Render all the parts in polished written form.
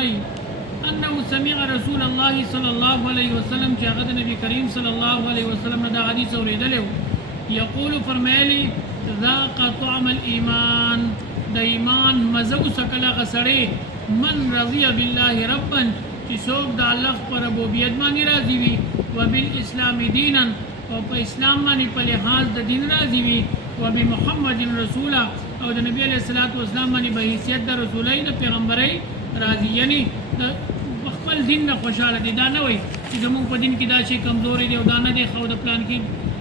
فرمایي انه سمع رسول الله صلی الله علیه وسلم چې هغه د نبی کریم صلی الله علیه وسلم دا حدیث اوریدلی یقول فرمایلی ذاق طعم الايمان د ایمان مزه وسکله هغه سړی من رضی بالله ربا چې څوک د الله په ربوبیت باندې راضي وي وبالاسلام دینا او په اسلام باندې په لحاظ د دین راضي وي وبمحمد رسولا او د نبی علیه الصلاۃ والسلام باندې به حیثیت د رسولۍ د پیغمبرۍ راضي یعنی د خپل دین نه خوشاله دي دا نه وي چې زموږ په دین کې دا شی کمزوري دی او دا نه دی خو د پلان کې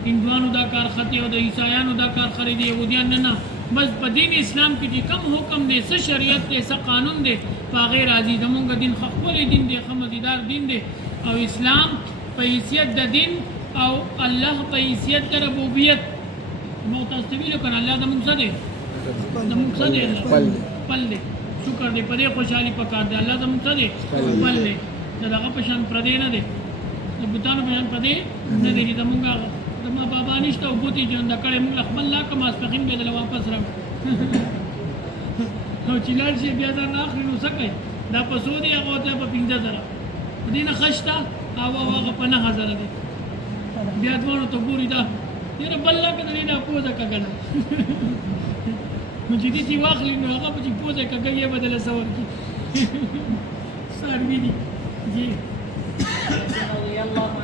هندوانو دا کار خطي او د عیسایانو دا کار خري دي یهودیان نه بس په دین اسلام کې چې کم حکم دی څه شریعت دی څه قانون دی په غیر راضي زموږ دین خپل دین دی خمدیدار دین دی او اسلام په حیثیت د دین او الله په حیثیت د ربوبیت متستویل کنه الله د موږ څه دی د موږ څه دی خپل دی شکر دی په دې خوشحالي پکار دی الله د موږ څه دی خپل دی دغه په شان پردې نه دی د بوتانو په شان پردې نه دی د موږ زما بابا نشته او بوتي ژوند کړی موږ خپل لا کوم ماسپخین به دل واپس راو نو چې لاړ شي بیا دا نه اخلي نو څه کوي دا په سو دی هغه ته په 15000 دې نه خشته او هغه په 9000 دی بیا دوړو ته ګوري دا یره بل لا کړي نه پوزه کګنه نو چې دې واخلي نو هغه په پوزه کګي بدل سور کی سر ویني جی رضی الله